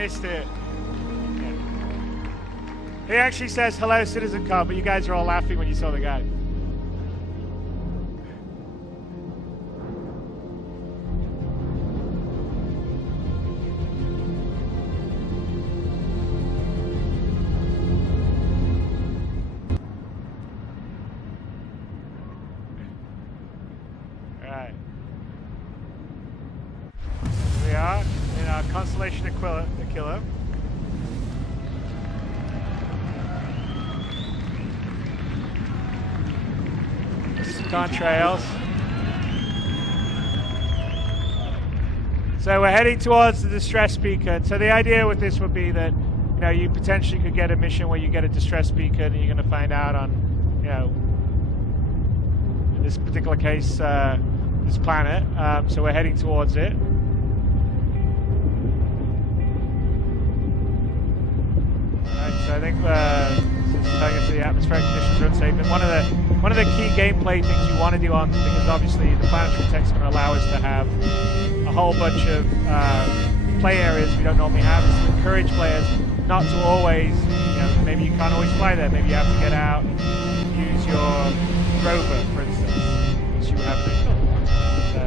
missed it. Yeah. He actually says, hello, Citizen Car, but you guys are all laughing when you saw the guy. Right. Here we are in our constellation Aquila. Contrails. So we're heading towards the distress beacon. So the idea with this would be that, you know, you potentially could get a mission where you get a distress beacon and you're going to find out on, you know, in this particular case, this planet. So we're heading towards it. Right, so I think telling us the atmospheric conditions are unsafe. And one of the key gameplay things you want to do on, because obviously the planetary tech's going to allow us to have a whole bunch of play areas we don't normally have, is to encourage players not to always, you know, maybe you can't always fly there. Maybe you have to get out and use your Rover, for instance, which you would have to do. So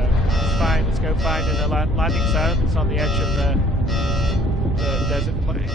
it's fine. Let's go find a landing zone that's on the edge of the desert place.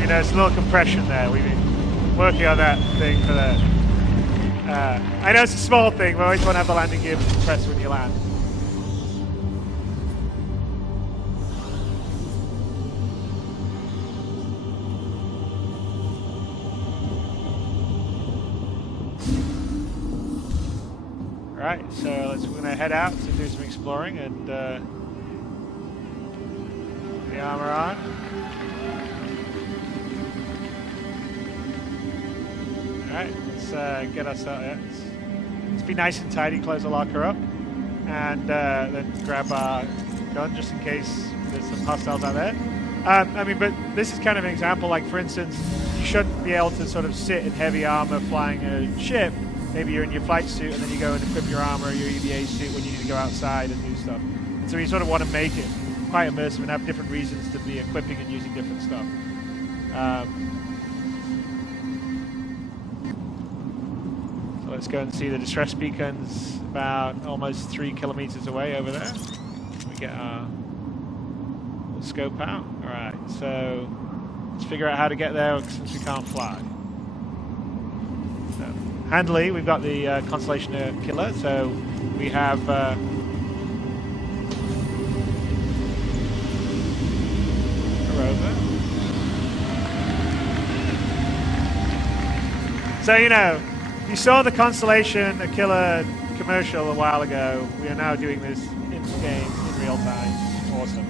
You know, it's a little compression there. We've been working on that thing for the... I know it's a small thing, but I always want to have the landing gear compressed when you land. Alright, so we're going to head out to do some exploring and the armor on. Alright, let's get ourselves. Let's be nice and tidy, close the locker up, and then grab our gun just in case there's some hostiles out there. I mean, but this is kind of an example, like for instance, you shouldn't be able to sort of sit in heavy armor flying a ship. Maybe you're in your flight suit and then you go and equip your armor or your EVA suit when you need to go outside and do stuff. And so you sort of want to make it quite immersive and have different reasons to be equipping and using different stuff. Let's go and see the distress beacons about almost 3 kilometers away over there. We get our scope out. All right, so let's figure out how to get there since we can't fly. So, handily, we've got the Constellation Killer, so we have a rover. So, you know, you saw the Constellation Killer commercial a while ago. We are now doing this in game, in real time. Awesome.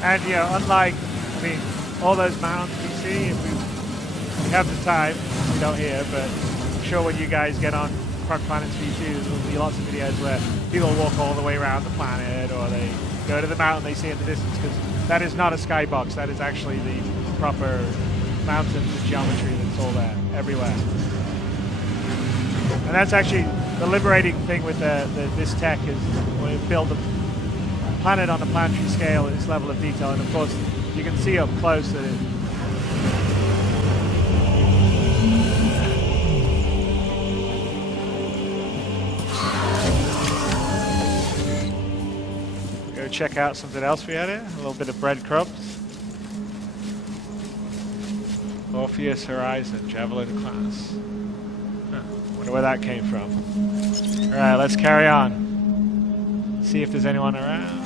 And you know, unlike, I mean, all those mountains we see, if we have the time, we don't here, but I'm sure when you guys get on Croc Planets V2, there will be lots of videos where people walk all the way around the planet, or they go to the mountain they see in the distance, because that is not a skybox. That is actually the proper mountain geometry that's all there, everywhere. And that's actually the liberating thing with this tech, is when we build a planet on a planetary scale at this level of detail, and of course you can see up close that it go check out something else we had here, a little bit of breadcrumbs. Orpheus Horizon, Javelin class. Huh, wonder where that came from. Alright, let's carry on. See if there's anyone around.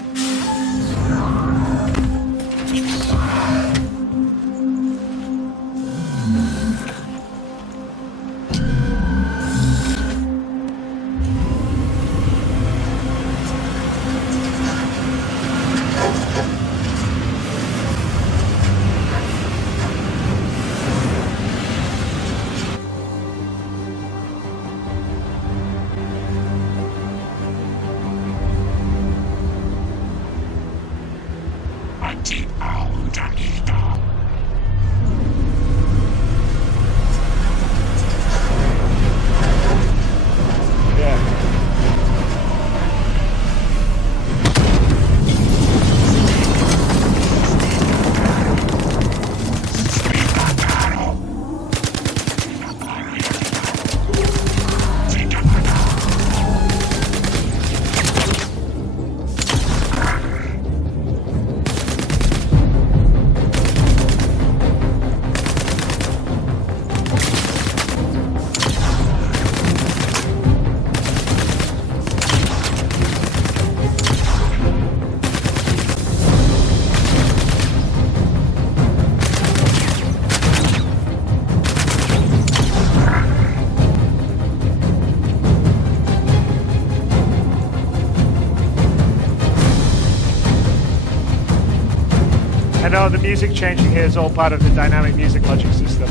No, the music changing here is all part of the dynamic music logic system.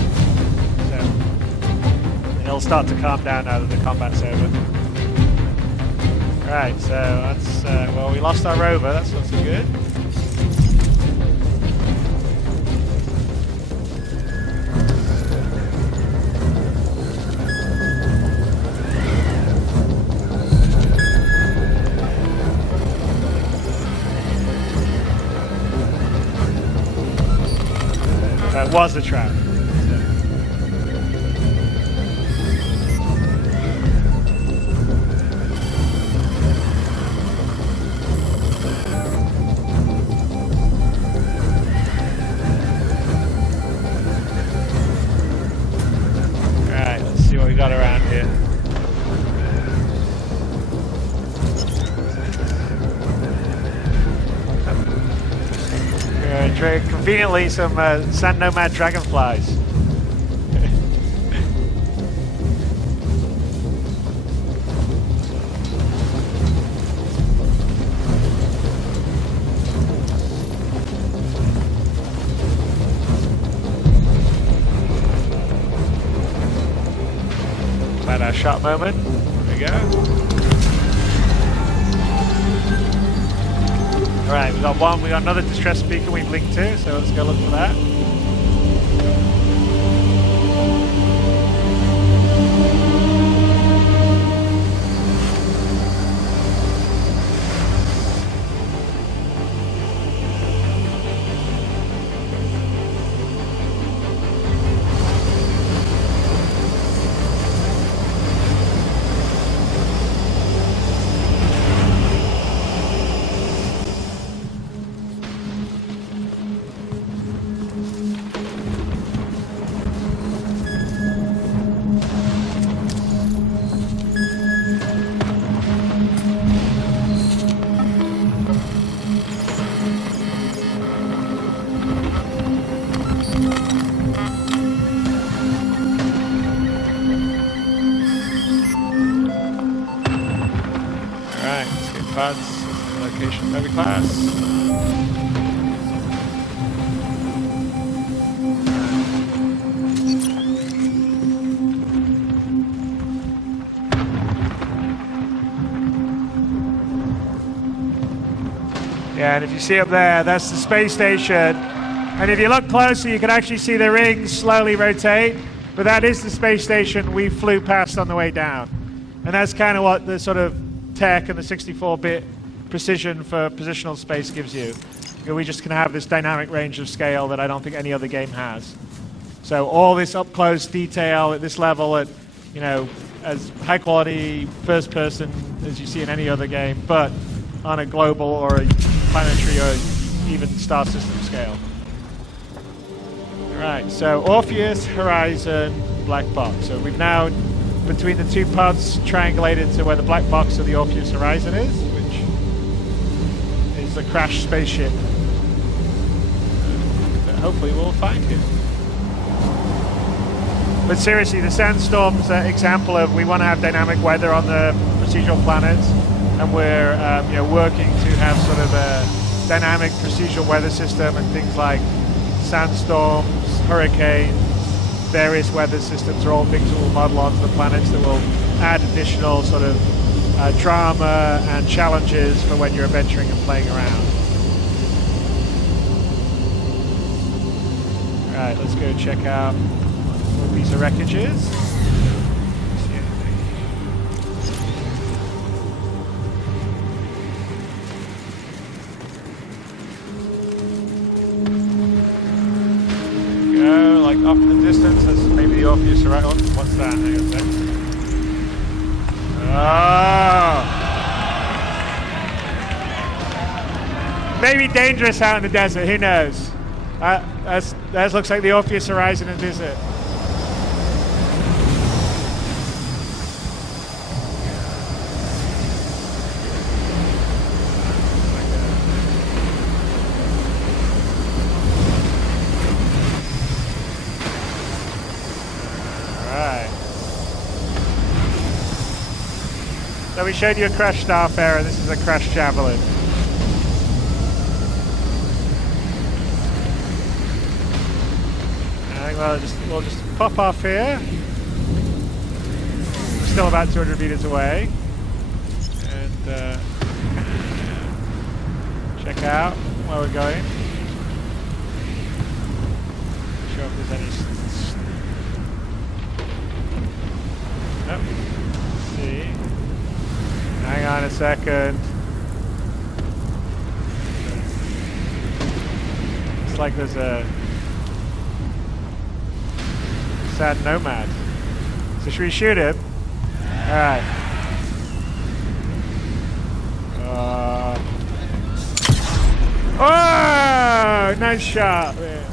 So it'll start to calm down now that the combat's over. Right, so that's, well, we lost our rover, that's not so good. That was a trap. Alright, let's see what we got around here. Conveniently, some sand nomad dragonflies. About our shot moment. There we go. Alright, we got one, we got another distress speaker we've linked to, so let's go look for that. Location, heavy class. Yeah, and if you see up there, that's the space station. And if you look closer, you can actually see the rings slowly rotate. But that is the space station we flew past on the way down. And that's kind of what the sort of tech and the 64-bit precision for positional space gives you. We just can have this dynamic range of scale that I don't think any other game has. So all this up-close detail at this level, at as high-quality first-person as you see in any other game, but on a global or a planetary or even star system scale. All right, so Orpheus, Horizon, black box. So we've now, between the two pods, triangulated to where the black box of the Orpheus Horizon is, which is the crashed spaceship. But hopefully we'll find him. But seriously, the sandstorm's an example of we want to have dynamic weather on the procedural planets, and we're working to have sort of a dynamic procedural weather system, and things like sandstorms, hurricanes, various weather systems are all things that we'll model onto the planets that will add additional sort of drama and challenges for when you're adventuring and playing around. All right, let's go check out what a piece of wreckage is. See anything? There we go, like off in the distance, that's maybe the Orpheus Horizon. What's that? Hang on a sec. Oh! Maybe dangerous out in the desert, who knows? That looks like the Orpheus Horizon in the desert. So we showed you a crashed Starfarer, this is a crashed Javelin. I think we'll just pop off here. We're still about 200 meters away. And check out where we're going. Not sure if there's any... Nope. Let's see. Hang on a second. It's like there's a sad nomad. So should we shoot him? Alright. Oh! Nice shot, man.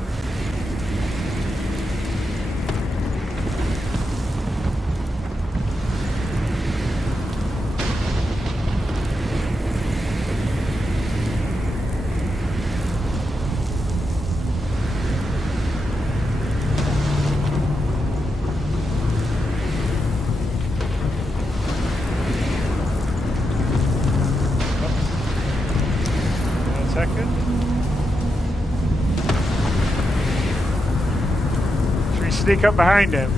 Sneak up behind him.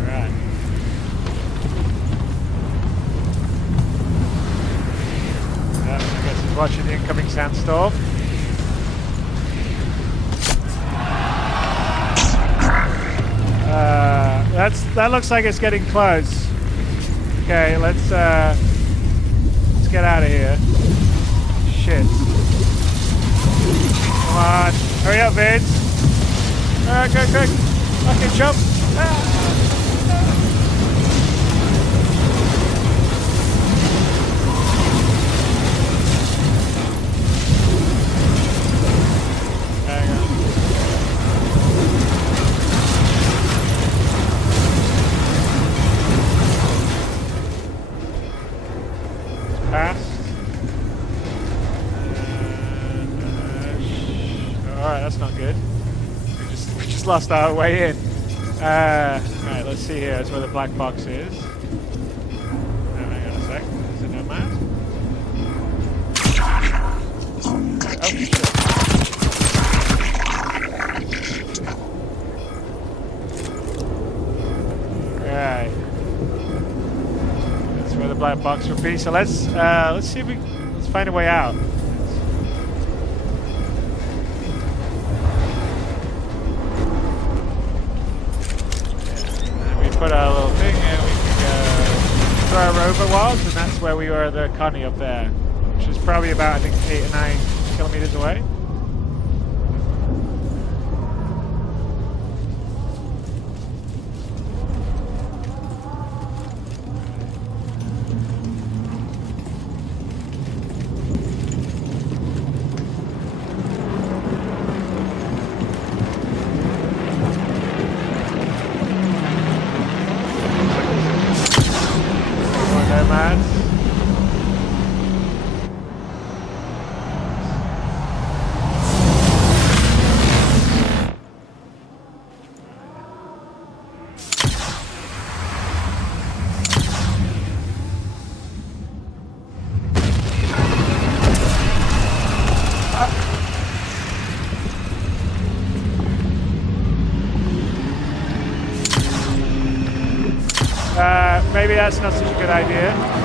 Alright. I guess he's watching the incoming sandstorm. That looks like it's getting close. Okay, let's get out of here. Shit. Come on. Hurry up, Vince. Alright, quick. Okay, jump. Hang on. It's passed. Alright, that's not good. We just lost our way in. Alright, let's see here. That's where the black box is. Oh, hang on a sec. Is it Nomad? Oh, shit. Alright. That's where the black box would be. So let's see if we find a way out. And we put our little thing in. We can go to where our rover was, and that's where we were the Connie up there, which is probably about, I think, 8 or 9 kilometers away. Maybe that's not such a good idea.